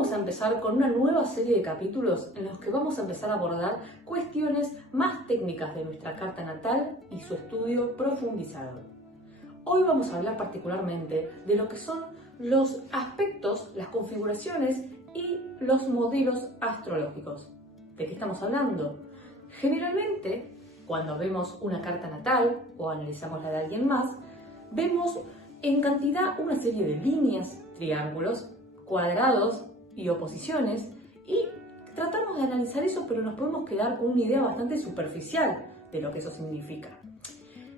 vamos a empezar con una nueva serie de capítulos en los que vamos a empezar a abordar cuestiones más técnicas de nuestra carta natal y su estudio profundizado. Hoy vamos a hablar particularmente de lo que son los aspectos, las configuraciones y los modelos astrológicos. ¿De qué estamos hablando? Generalmente, cuando vemos una carta natal o analizamos la de alguien más, vemos en cantidad una serie de líneas, triángulos, cuadrados y oposiciones, y tratamos de analizar eso, pero nos podemos quedar con una idea bastante superficial de lo que eso significa.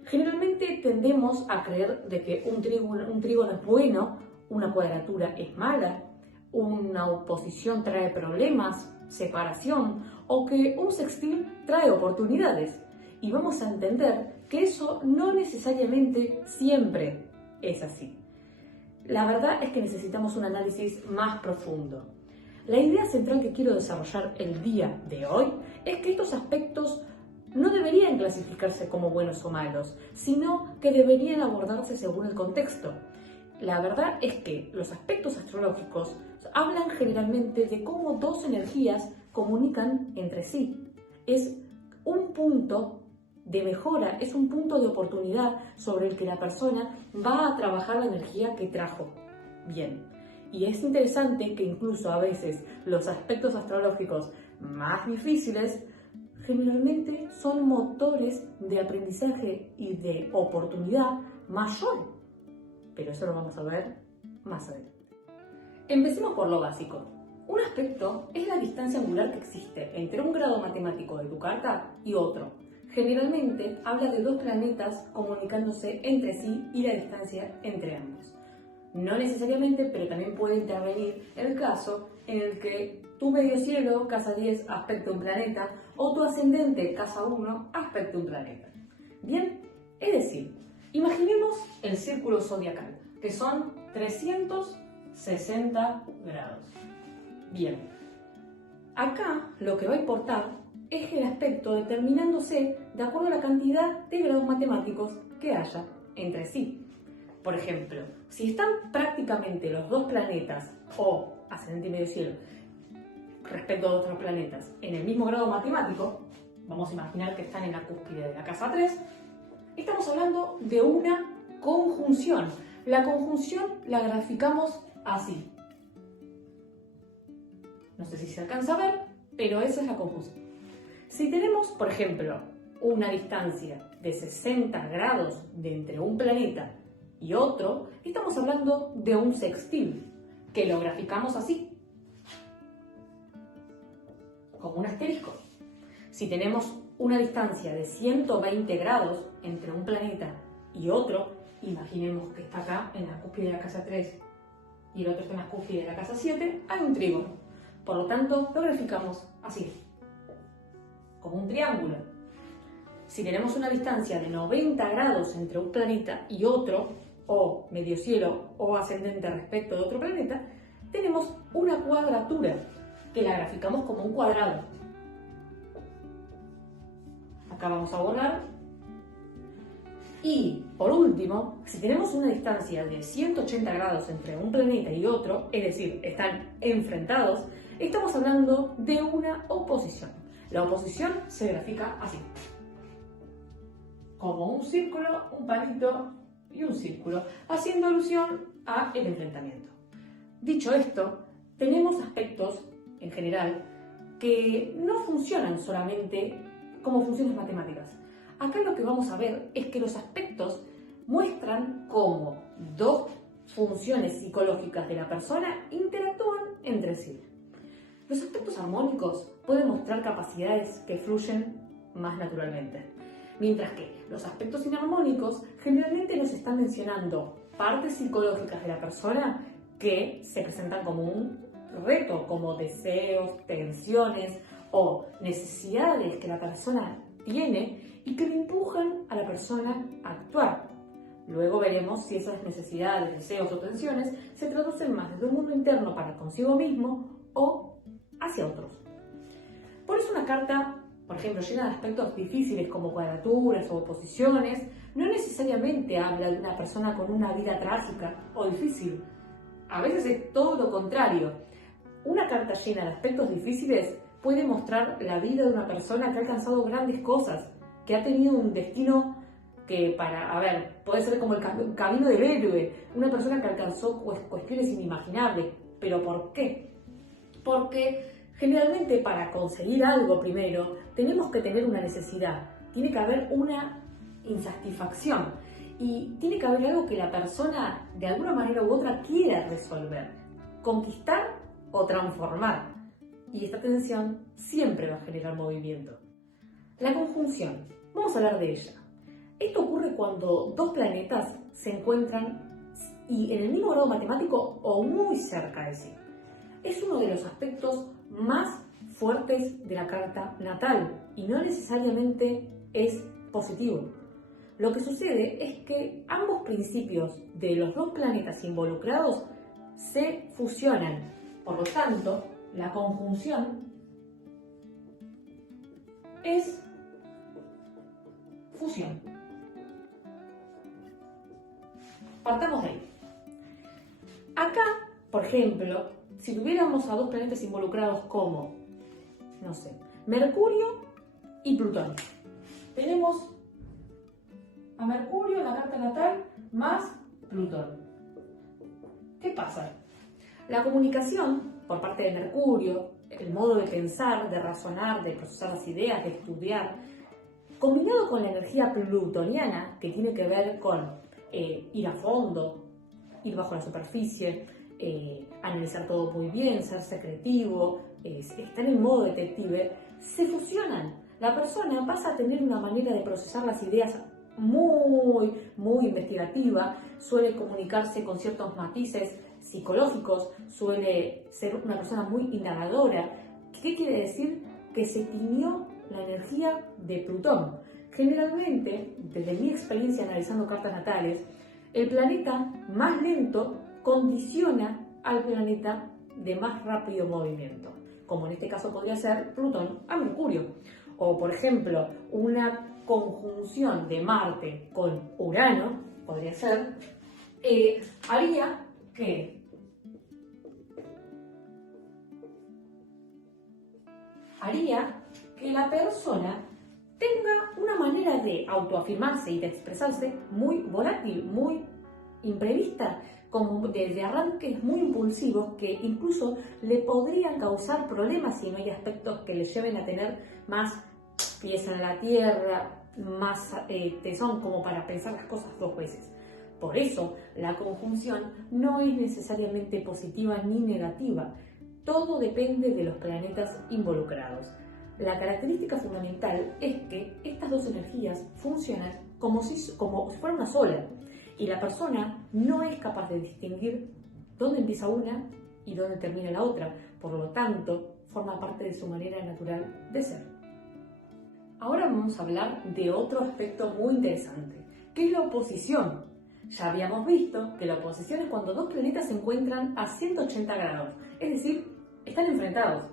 Generalmente tendemos a creer de que un trígono es bueno, una cuadratura es mala, una oposición trae problemas, separación, o que un sextil trae oportunidades. Y vamos a entender que eso no necesariamente siempre es así. La verdad es que necesitamos un análisis más profundo. La idea central que quiero desarrollar el día de hoy es que estos aspectos no deberían clasificarse como buenos o malos, sino que deberían abordarse según el contexto. La verdad es que los aspectos astrológicos hablan generalmente de cómo dos energías comunican entre sí. Es un punto de mejora, es un punto de oportunidad sobre el que la persona va a trabajar la energía que trajo. Bien, y es interesante que incluso a veces los aspectos astrológicos más difíciles generalmente son motores de aprendizaje y de oportunidad mayor. Pero eso lo vamos a ver más adelante. Empecemos por lo básico. Un aspecto es la distancia angular que existe entre un grado matemático de tu carta y otro. Generalmente habla de dos planetas comunicándose entre sí y la distancia entre ambos. No necesariamente, pero también puede intervenir el caso en el que tu medio cielo, casa 10, aspecta un planeta, o tu ascendente, casa 1, aspecta un planeta. Bien, es decir, imaginemos el círculo zodiacal, que son 360 grados. Bien, acá lo que va a importar es el aspecto determinándose de acuerdo a la cantidad de grados matemáticos que haya entre sí. Por ejemplo, si están prácticamente los dos planetas o ascendente y medio cielo respecto a otros planetas en el mismo grado matemático, vamos a imaginar que están en la cúspide de la casa 3, estamos hablando de una conjunción. La conjunción la graficamos así. No sé si se alcanza a ver, pero esa es la conjunción. Si tenemos, por ejemplo, una distancia de 60 grados de entre un planeta y otro, estamos hablando de un sextil, que lo graficamos así, como un asterisco. Si tenemos una distancia de 120 grados entre un planeta y otro, imaginemos que está acá en la cúspide de la casa 3 y el otro está en la cúspide de la casa 7, hay un trígono. Por lo tanto, lo graficamos así, como un triángulo. Si tenemos una distancia de 90 grados entre un planeta y otro, o medio cielo o ascendente respecto de otro planeta, tenemos una cuadratura, que la graficamos como un cuadrado. Acá vamos a borrar. Y, por último, si tenemos una distancia de 180 grados entre un planeta y otro, es decir, están enfrentados, estamos hablando de una oposición. La oposición se grafica así, como un círculo, un palito y un círculo, haciendo alusión al enfrentamiento. Dicho esto, tenemos aspectos, en general, que no funcionan solamente como funciones matemáticas. Acá lo que vamos a ver es que los aspectos muestran cómo dos funciones psicológicas de la persona interactúan entre sí. Los aspectos armónicos pueden mostrar capacidades que fluyen más naturalmente, mientras que los aspectos inarmónicos generalmente nos están mencionando partes psicológicas de la persona que se presentan como un reto, como deseos, tensiones o necesidades que la persona tiene y que le empujan a la persona a actuar. Luego veremos si esas necesidades, deseos o tensiones se traducen más desde un mundo interno para consigo mismo o hacia otros. Por eso una carta, por ejemplo, llena de aspectos difíciles como cuadraturas o oposiciones, no necesariamente habla de una persona con una vida trágica o difícil. A veces es todo lo contrario. Una carta llena de aspectos difíciles puede mostrar la vida de una persona que ha alcanzado grandes cosas, que ha tenido un destino que puede ser como el camino del héroe, una persona que alcanzó cuestiones inimaginables. ¿Pero por qué? Porque generalmente para conseguir algo primero tenemos que tener una necesidad, tiene que haber una insatisfacción y tiene que haber algo que la persona de alguna manera u otra quiera resolver, conquistar o transformar. Y esta tensión siempre va a generar movimiento. La conjunción, vamos a hablar de ella. Esto ocurre cuando dos planetas se encuentran y en el mismo grado matemático o muy cerca de sí. Es uno de los aspectos más fuertes de la carta natal y no necesariamente es positivo. Lo que sucede es que ambos principios de los dos planetas involucrados se fusionan. Por lo tanto, la conjunción es fusión. Partamos de ahí. Acá, por ejemplo, si tuviéramos a dos planetas involucrados como, no sé, Mercurio y Plutón. Tenemos a Mercurio en la carta natal más Plutón. ¿Qué pasa? La comunicación por parte de Mercurio, el modo de pensar, de razonar, de procesar las ideas, de estudiar, combinado con la energía plutoniana, que tiene que ver con ir a fondo, ir bajo la superficie, analizar todo muy bien, ser secretivo, estar en modo detective, se fusionan. La persona pasa a tener una manera de procesar las ideas muy investigativa, suele comunicarse con ciertos matices psicológicos, suele ser una persona muy indagadora. ¿Qué quiere decir? Que se tiñó la energía de Plutón. Generalmente, desde mi experiencia analizando cartas natales, el planeta más lento condiciona al planeta de más rápido movimiento, como en este caso podría ser Plutón a Mercurio. O, por ejemplo, una conjunción de Marte con Urano, podría ser, haría que la persona tenga una manera de autoafirmarse y de expresarse muy volátil, muy imprevista, como desde arranques muy impulsivos que incluso le podrían causar problemas si no hay aspectos que le lleven a tener más pies en la tierra, más tesón como para pensar las cosas dos veces. Por eso, la conjunción no es necesariamente positiva ni negativa. Todo depende de los planetas involucrados. La característica fundamental es que estas dos energías funcionan como si fuera una sola. Y la persona no es capaz de distinguir dónde empieza una y dónde termina la otra. Por lo tanto, forma parte de su manera natural de ser. Ahora vamos a hablar de otro aspecto muy interesante, que es la oposición. Ya habíamos visto que la oposición es cuando dos planetas se encuentran a 180 grados, es decir, están enfrentados.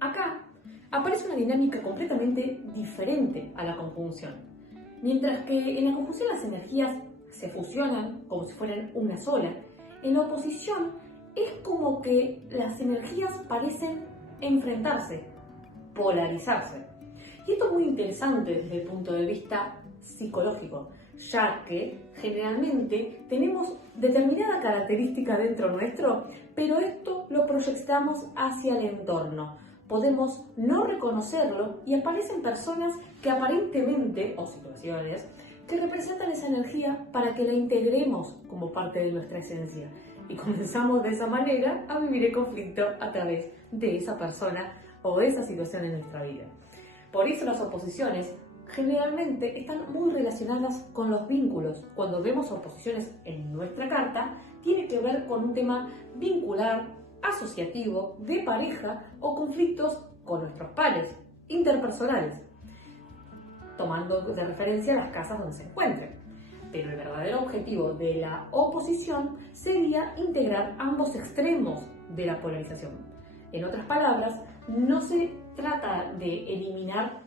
Acá aparece una dinámica completamente diferente a la conjunción. Mientras que en la conjunción las energías se fusionan como si fueran una sola, en la oposición es como que las energías parecen enfrentarse, polarizarse. Y esto es muy interesante desde el punto de vista psicológico, ya que generalmente tenemos determinada característica dentro nuestro, pero esto lo proyectamos hacia el entorno. Podemos no reconocerlo y aparecen personas que aparentemente, o situaciones, que representan esa energía para que la integremos como parte de nuestra esencia. Y comenzamos de esa manera a vivir el conflicto a través de esa persona o esa situación en nuestra vida. Por eso las oposiciones generalmente están muy relacionadas con los vínculos. Cuando vemos oposiciones en nuestra carta, tiene que ver con un tema vincular, asociativo, de pareja o conflictos con nuestros pares, interpersonales, tomando de referencia las casas donde se encuentren. Pero el verdadero objetivo de la oposición sería integrar ambos extremos de la polarización. En otras palabras, no se trata de eliminar,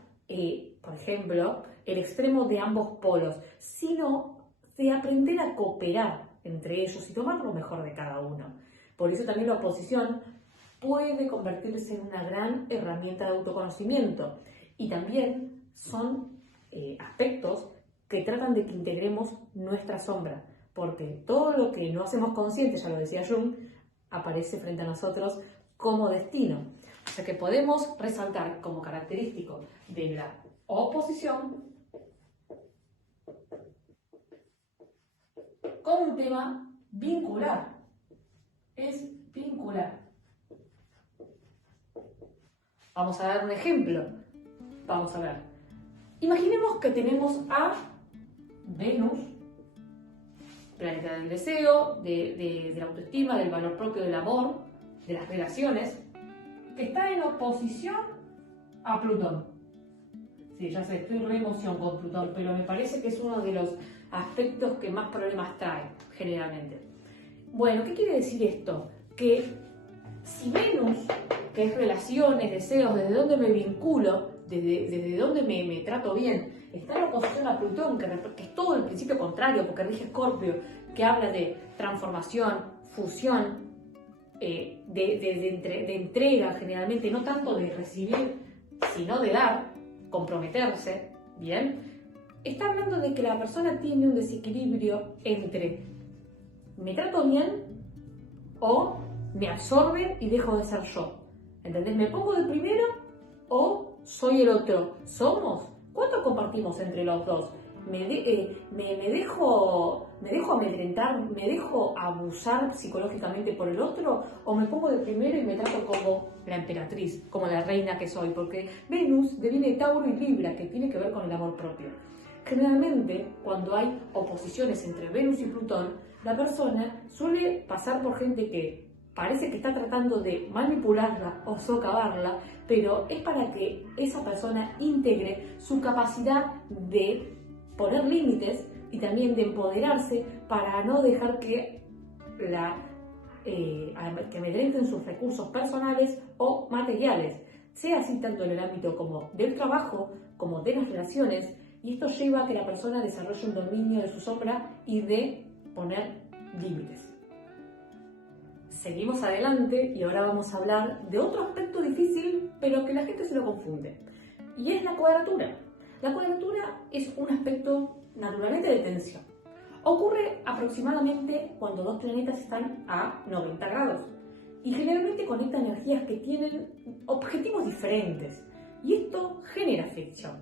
por ejemplo, el extremo de ambos polos, sino de aprender a cooperar entre ellos y tomar lo mejor de cada uno. Por eso también la oposición puede convertirse en una gran herramienta de autoconocimiento. Y también son aspectos que tratan de que integremos nuestra sombra, porque todo lo que no hacemos consciente, ya lo decía Jung, aparece frente a nosotros como destino. O sea que podemos resaltar como característico de la oposición como un tema vincular. Es vincular. Vamos a dar un ejemplo. Vamos a ver. Imaginemos que tenemos a Venus, planeta del deseo, de la autoestima, del valor propio, del amor, de las relaciones, que está en oposición a Plutón. Sí, ya sé, estoy re emoción con Plutón, pero me parece que es uno de los aspectos que más problemas trae, generalmente. Bueno, ¿qué quiere decir esto? Que si Venus, que es relaciones, deseos, desde dónde me vinculo, desde dónde me trato bien, está en oposición a Plutón, que es todo el principio contrario, porque rige Escorpio, que habla de transformación, fusión, de entrega generalmente, no tanto de recibir, sino de dar, comprometerse, ¿bien? Está hablando de que la persona tiene un desequilibrio entre me trato bien o me absorbe y dejo de ser yo. ¿Entendés? ¿Me pongo de primero o soy el otro? ¿Somos? ¿Cuánto compartimos entre los dos? ¿Me dejo amedrentar, me dejo abusar psicológicamente por el otro? ¿O me pongo de primero y me trato como la emperatriz, como la reina que soy? Porque Venus deviene de Tauro y Libra, que tiene que ver con el amor propio. Generalmente, cuando hay oposiciones entre Venus y Plutón, la persona suele pasar por gente que parece que está tratando de manipularla o socavarla, pero es para que esa persona integre su capacidad de poner límites y también de empoderarse para no dejar que amedrenten sus recursos personales o materiales, sea así tanto en el ámbito como del trabajo como de las relaciones, y esto lleva a que la persona desarrolle un dominio de su sombra y de poner límites. Seguimos adelante y ahora vamos a hablar de otro aspecto difícil, pero que la gente se lo confunde, y es la cuadratura. La cuadratura es un aspecto naturalmente de tensión. Ocurre aproximadamente cuando dos planetas están a 90 grados y generalmente conecta energías que tienen objetivos diferentes, y esto genera fricción,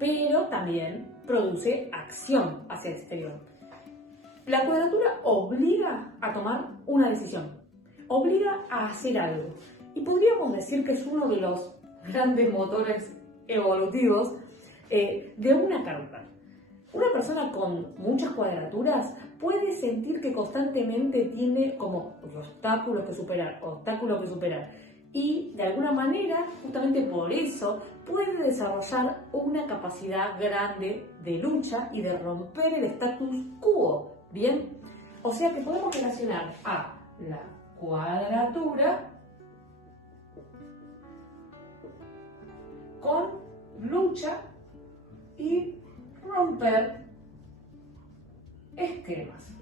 pero también produce acción hacia el exterior. La cuadratura obliga a tomar una decisión, obliga a hacer algo, y podríamos decir que es uno de los grandes motores evolutivos de una carta. Una persona con muchas cuadraturas puede sentir que constantemente tiene como obstáculos que superar, y de alguna manera, justamente por eso, puede desarrollar una capacidad grande de lucha y de romper el status quo, ¿bien? O sea que podemos relacionar a la cuadratura con lucha y romper esquemas.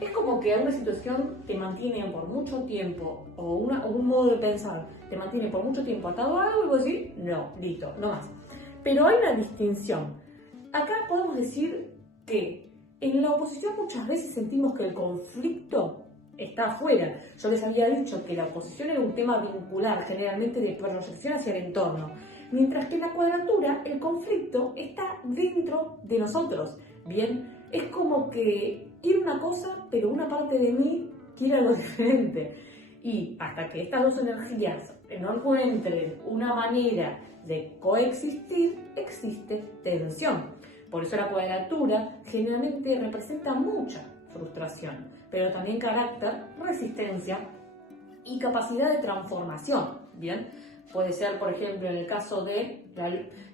Es como que una situación te mantiene por mucho tiempo, o un modo de pensar te mantiene por mucho tiempo atado a algo, y vos decís, no, listo, no más. Pero hay una distinción. Acá podemos decir que en la oposición muchas veces sentimos que el conflicto está afuera. Yo les había dicho que la oposición era un tema vincular, generalmente de proyección hacia el entorno, mientras que en la cuadratura el conflicto está dentro de nosotros. Bien, es como que quiero una cosa, pero una parte de mí quiere algo diferente. Y hasta que estas dos energías no encuentren una manera de coexistir, existe tensión. Por eso la cuadratura generalmente representa mucha frustración, pero también carácter, resistencia y capacidad de transformación. Bien, puede ser, por ejemplo, en el caso de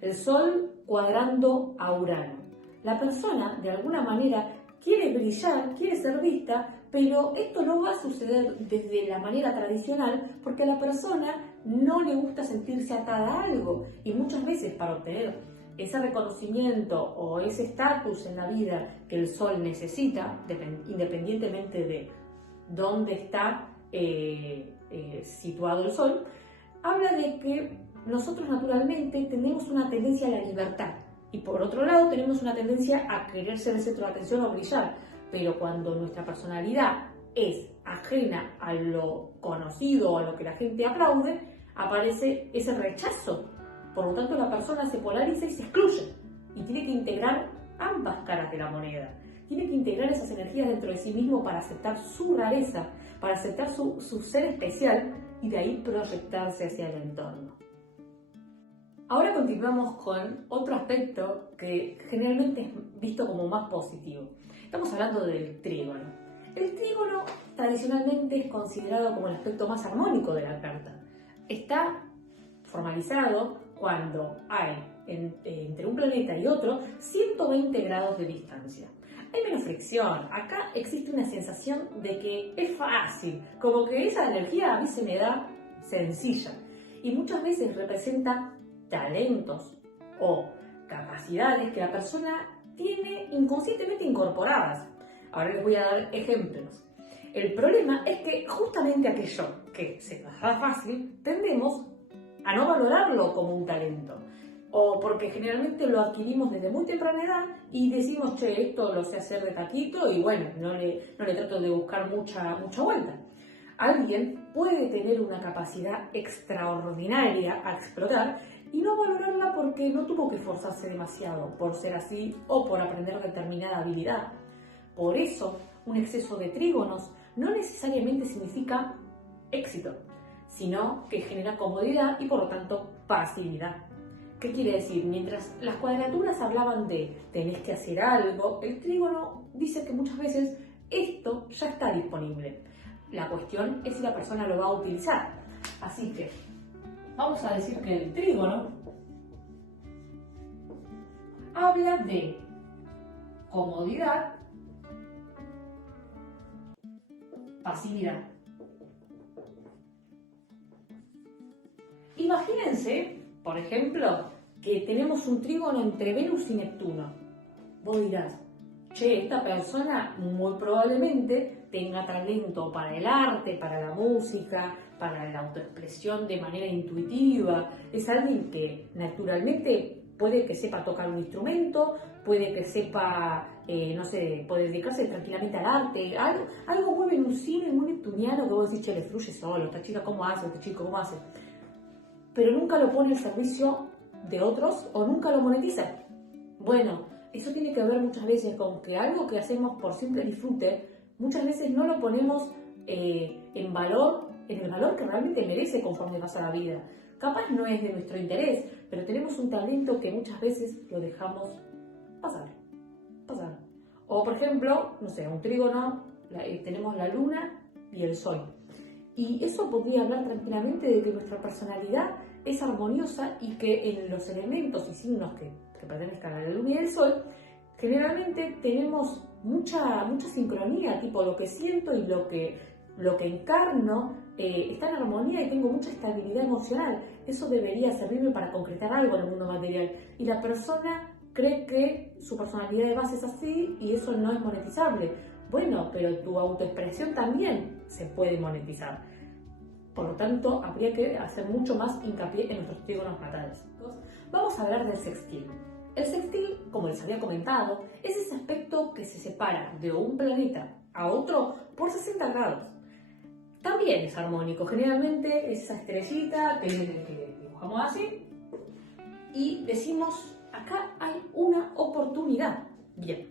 el Sol cuadrando a Urano. La persona, de alguna manera, quiere brillar, quiere ser vista, pero esto no va a suceder desde la manera tradicional porque a la persona no le gusta sentirse atada a algo, y muchas veces para obtener ese reconocimiento o ese estatus en la vida que el Sol necesita, independientemente de dónde está situado el Sol, habla de que nosotros naturalmente tenemos una tendencia a la libertad y por otro lado tenemos una tendencia a querer ser el centro de atención o brillar, pero cuando nuestra personalidad es ajena a lo conocido o a lo que la gente aplaude, aparece ese rechazo. Por lo tanto, la persona se polariza y se excluye y tiene que integrar ambas caras de la moneda. Tiene que integrar esas energías dentro de sí mismo para aceptar su rareza, para aceptar su ser especial y de ahí proyectarse hacia el entorno. Ahora continuamos con otro aspecto que generalmente es visto como más positivo. Estamos hablando del trígono. El trígono tradicionalmente es considerado como el aspecto más armónico de la carta. Está formalizado cuando hay entre un planeta y otro 120 grados de distancia. Hay menos fricción, acá existe una sensación de que es fácil, como que esa energía a mí se me da sencilla y muchas veces representa talentos o capacidades que la persona tiene inconscientemente incorporadas. Ahora les voy a dar ejemplos. El problema es que justamente aquello que se nos da fácil tendemos a no valorarlo como un talento. O porque generalmente lo adquirimos desde muy temprana edad y decimos, che, esto lo sé hacer de taquito y bueno, no le trato de buscar mucha vuelta. Alguien puede tener una capacidad extraordinaria a explotar y no valorarla porque no tuvo que esforzarse demasiado por ser así o por aprender determinada habilidad. Por eso, un exceso de trígonos no necesariamente significa éxito, sino que genera comodidad y por lo tanto pasividad. ¿Qué quiere decir? Mientras las cuadraturas hablaban de tenés que hacer algo, el trígono dice que muchas veces esto ya está disponible. La cuestión es si la persona lo va a utilizar. Así que vamos a decir que el trígono habla de comodidad, pasividad. Imagínense, por ejemplo, que tenemos un trígono entre Venus y Neptuno. Vos dirás, che, esta persona muy probablemente tenga talento para el arte, para la música, para la autoexpresión de manera intuitiva. Es alguien que naturalmente puede que sepa tocar un instrumento, puede que sepa, no sé, puede dedicarse tranquilamente al arte, algo muy venusino y muy neptuniano que vos decís, che, le fluye solo, esta chica cómo hace, este chico cómo hace. Pero nunca lo pone al servicio de otros o nunca lo monetiza. Bueno, eso tiene que ver muchas veces con que algo que hacemos por simple disfrute, muchas veces no lo ponemos en valor, en el valor que realmente merece conforme pasa la vida. Capaz no es de nuestro interés, pero tenemos un talento que muchas veces lo dejamos pasar. O por ejemplo, no sé, un trígono, tenemos la luna y el sol. Y eso podría hablar tranquilamente de que nuestra personalidad es armoniosa y que en los elementos y signos que pertenezcan a la luna y el sol, generalmente tenemos mucha sincronía, tipo lo que siento y lo que encarno está en armonía y tengo mucha estabilidad emocional. Eso debería servirme para concretar algo en el mundo material. Y la persona cree que su personalidad de base es así y eso no es monetizable. Bueno, pero tu autoexpresión también se puede monetizar. Por lo tanto, habría que hacer mucho más hincapié en nuestros trígonos natales. Vamos a hablar del sextil. El sextil, como les había comentado, es ese aspecto que se separa de un planeta a otro por 60 grados. También es armónico, generalmente es esa estrellita que dibujamos así y decimos, acá hay una oportunidad. Bien,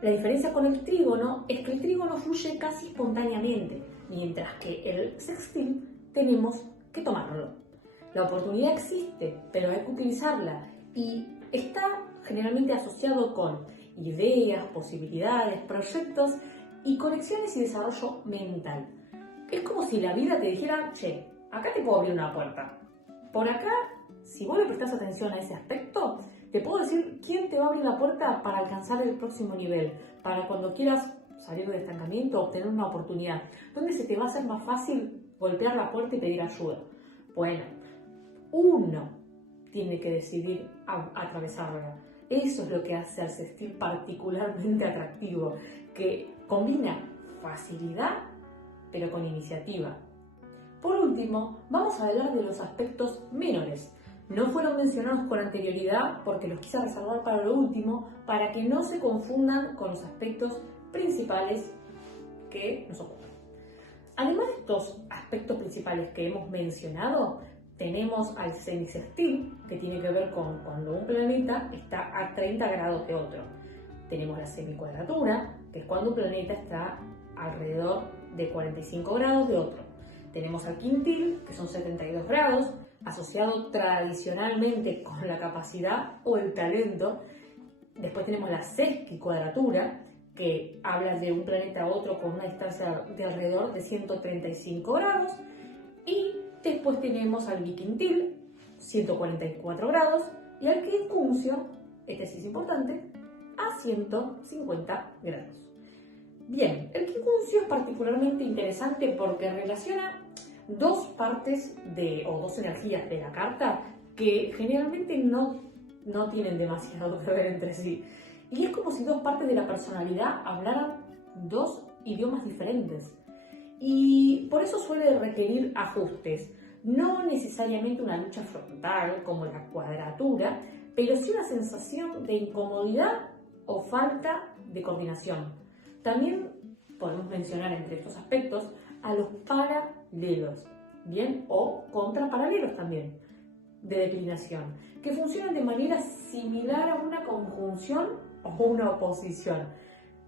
la diferencia con el trígono es que el trígono fluye casi espontáneamente, mientras que el sextil tenemos que tomarlo. La oportunidad existe, pero hay que utilizarla y está generalmente asociado con ideas, posibilidades, proyectos y conexiones y desarrollo mental. Es como si la vida te dijera, che, acá te puedo abrir una puerta. Por acá, si vos le prestás atención a ese aspecto, te puedo decir quién te va a abrir la puerta para alcanzar el próximo nivel, para cuando quieras salir del estancamiento, obtener una oportunidad. ¿Dónde se te va a hacer más fácil golpear la puerta y pedir ayuda? Bueno, uno tiene que decidir atravesarla. Eso es lo que hace al sextil particularmente atractivo, que combina facilidad pero con iniciativa. Por último, vamos a hablar de los aspectos menores. No fueron mencionados con anterioridad porque los quise reservar para lo último, para que no se confundan con los aspectos principales que nos ocupan. Además de estos aspectos principales que hemos mencionado, tenemos al semisextil, que tiene que ver con cuando un planeta está a 30 grados de otro. Tenemos la semicuadratura, que es cuando un planeta está alrededor de 45 grados de otro. Tenemos al quintil, que son 72 grados, asociado tradicionalmente con la capacidad o el talento. Después tenemos la sesquicuadratura, que habla de un planeta a otro con una distancia de alrededor de 135 grados. Y después tenemos al biquintil, 144 grados, y al quincuncio, este sí es importante, a 150 grados. Bien, el quincuncio es particularmente interesante porque relaciona dos partes o dos energías de la carta que generalmente no tienen demasiado que ver entre sí. Y es como si dos partes de la personalidad hablaran dos idiomas diferentes. Y por eso suele requerir ajustes. No necesariamente una lucha frontal como la cuadratura, pero sí una sensación de incomodidad o falta de coordinación. También podemos mencionar entre estos aspectos a los paralelos, ¿bien? O contraparalelos también, de declinación, que funcionan de manera similar a una conjunción o una oposición,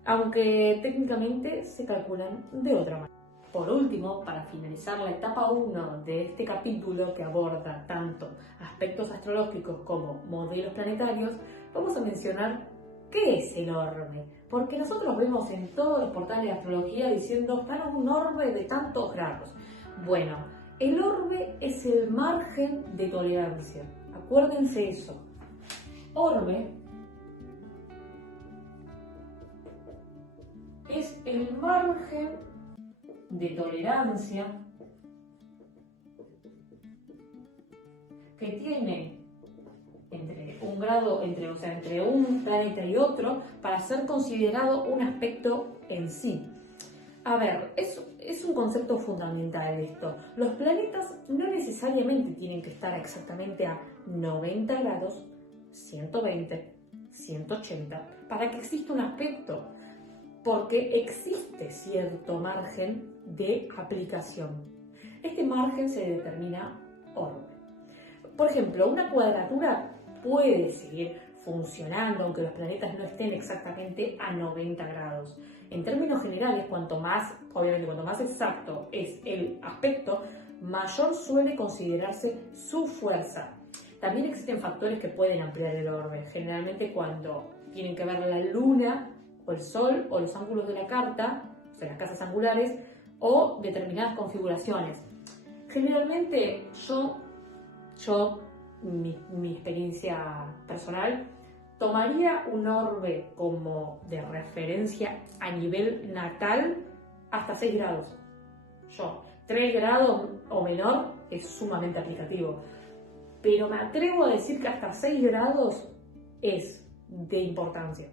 aunque técnicamente se calculan de otra manera. Por último, para finalizar la etapa 1 de este capítulo que aborda tanto aspectos astrológicos como modelos planetarios, vamos a mencionar qué es el orbe, porque nosotros vemos en todos los portales de astrología diciendo está en un orbe de tantos grados. Bueno, el orbe es el margen de tolerancia, acuérdense eso. Orbe es el margen de tolerancia que tiene entre un planeta y otro para ser considerado un aspecto en sí. A ver, es un concepto fundamental esto. Los planetas no necesariamente tienen que estar exactamente a 90 grados, 120, 180 para que exista un aspecto, porque existe cierto margen de aplicación. Este margen se determina orbe. Por ejemplo, una cuadratura puede seguir funcionando aunque los planetas no estén exactamente a 90 grados. En términos generales, cuanto más exacto es el aspecto, mayor suele considerarse su fuerza. También existen factores que pueden ampliar el orbe, generalmente cuando tienen que ver la luna o el sol o los ángulos de la carta, o sea, las casas angulares, o determinadas configuraciones. Generalmente mi experiencia personal, tomaría un orbe como de referencia a nivel natal hasta 6 grados. 3 grados o menor es sumamente aplicativo, pero me atrevo a decir que hasta 6 grados es de importancia.